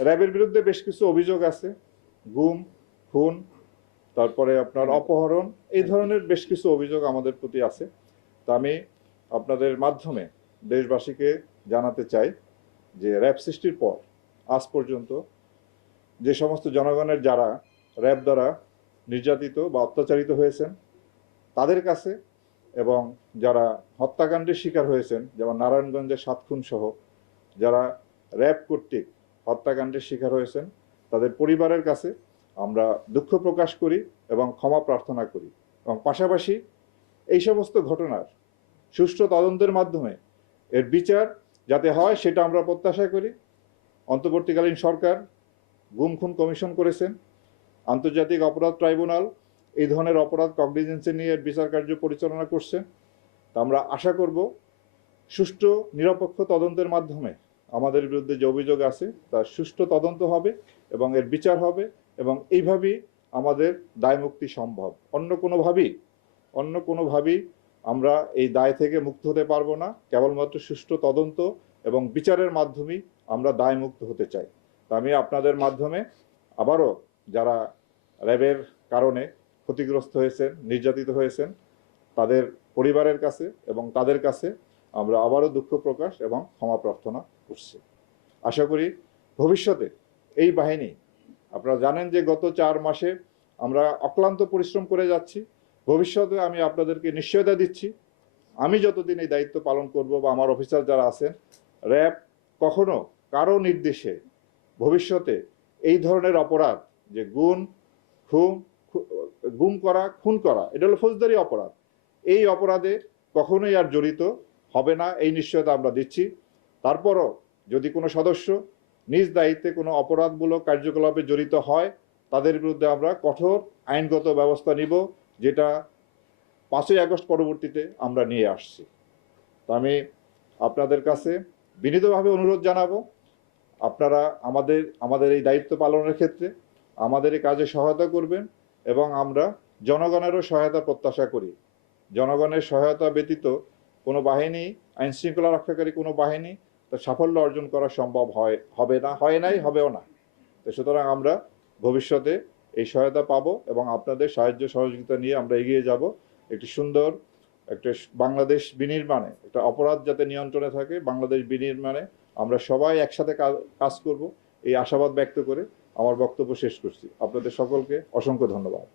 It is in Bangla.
র্যাবের বিরুদ্ধে বেশ কিছু অভিযোগ আছে, গুম, খুন, তারপরে আপনার অপহরণ, এই ধরনের বেশ কিছু অভিযোগ আমাদের প্রতি আছে। তা আমি আপনাদের মাধ্যমে দেশবাসীকে জানাতে চাই যে র্যাব সৃষ্টির পর আজ পর্যন্ত যে সমস্ত জনগণের যারা র্যাব দ্বারা নির্যাতিত বা অত্যাচারিত হয়েছেন তাদের কাছে, এবং যারা হত্যাকাণ্ডের শিকার হয়েছেন, যেমন নারায়ণগঞ্জের 7 খুন সহ যারা র্যাব কর্তৃক হত্যাকাণ্ডের শিকার হয়েছেন তাদের পরিবারের কাছে আমরা দুঃখ প্রকাশ করি এবং ক্ষমা প্রার্থনা করি, এবং পাশাপাশি এই সমস্ত ঘটনার সুষ্ঠু তদন্তের মাধ্যমে এর বিচার যাতে হয় সেটা আমরা প্রত্যাশা করি। অন্তর্বর্তীকালীন সরকার গুম খুন কমিশন করেছেন, আন্তর্জাতিক অপরাধ ট্রাইব্যুনাল এই ধরনের অপরাধ কগনিজেন্সে নিয়ে বিচার কার্য পরিচালনা করছে। তা আমরা আশা করব সুষ্ঠু নিরপেক্ষ তদন্তের মাধ্যমে আমাদের বিরুদ্ধে যে অভিযোগ আছে তার সুষ্ঠু তদন্ত হবে এবং এর বিচার হবে, এবং এইভাবেই আমাদের দায় মুক্তি সম্ভব। অন্য কোনোভাবেই আমরা এই দায় থেকে মুক্ত হতে পারবো না। কেবলমাত্র সুষ্ঠু তদন্ত এবং বিচারের মাধ্যমেই আমরা দায় মুক্ত হতে চাই। তা আমি আপনাদের মাধ্যমে আবারও যারা র্যাবের কারণে ক্ষতিগ্রস্ত হয়েছেন, নির্যাতিত হয়েছেন, তাদের পরিবারের কাছে এবং তাদের কাছে আমরা আবারও দুঃখ প্রকাশ এবং ক্ষমা প্রার্থনা করছি। আশা করি ভবিষ্যতে এই বাহিনী, আপনারা জানেন যে গত 4 মাসে আমরা অক্লান্ত পরিশ্রম করে যাচ্ছি। ভবিষ্যতে আমি আপনাদেরকে নিশ্চয়তা দিচ্ছি, আমি যতদিন এই দায়িত্ব পালন করব বা আমার অফিসার যারা আছেন, র্যাব কখনো কারো নির্দেশে ভবিষ্যতে এই ধরনের অপরাধ, যে গুম করা, খুন করা, এটা হলো ফৌজদারি অপরাধ, এই অপরাধে কখনোই আর জড়িত হবে না, এই নিশ্চয়তা আমরা দিচ্ছি। তারপরও যদি কোনো সদস্য নিজ দায়িত্বে কোনো অপরাধমূলক কার্যকলাপে জড়িত হয় তাদের বিরুদ্ধে আমরা কঠোর আইনগত ব্যবস্থা নিব, যেটা 5ই আগস্ট পরবর্তীতে আমরা নিয়ে আসছি। তো আমি আপনাদের কাছে বিনীতভাবে অনুরোধ জানাবো, আপনারা আমাদের এই দায়িত্ব পালনের ক্ষেত্রে আমাদের এই কাজে সহায়তা করবেন, এবং আমরা জনগণেরও সহায়তা প্রত্যাশা করি। জনগণের সহায়তা ব্যতীত কোনো বাহিনী, আইন শৃঙ্খলা রক্ষাকারী কোনো বাহিনী তার সাফল্য অর্জন করা সম্ভব হবে না, হয় নাই, হবেও না। তো সুতরাং আমরা ভবিষ্যতে এই সহায়তা পাবো এবং আপনাদের সাহায্য সহযোগিতা নিয়ে আমরা এগিয়ে যাব একটি সুন্দর একটা বাংলাদেশ বিনির্মাণে, একটা অপরাধ যাতে নিয়ন্ত্রণে থাকে, বাংলাদেশ বিনির্মাণে আমরা সবাই একসাথে কাজ করব, এই আশাবাদ ব্যক্ত করে আমার বক্তব্য শেষ করছি। আপনাদের সকলকে অসংখ্য ধন্যবাদ।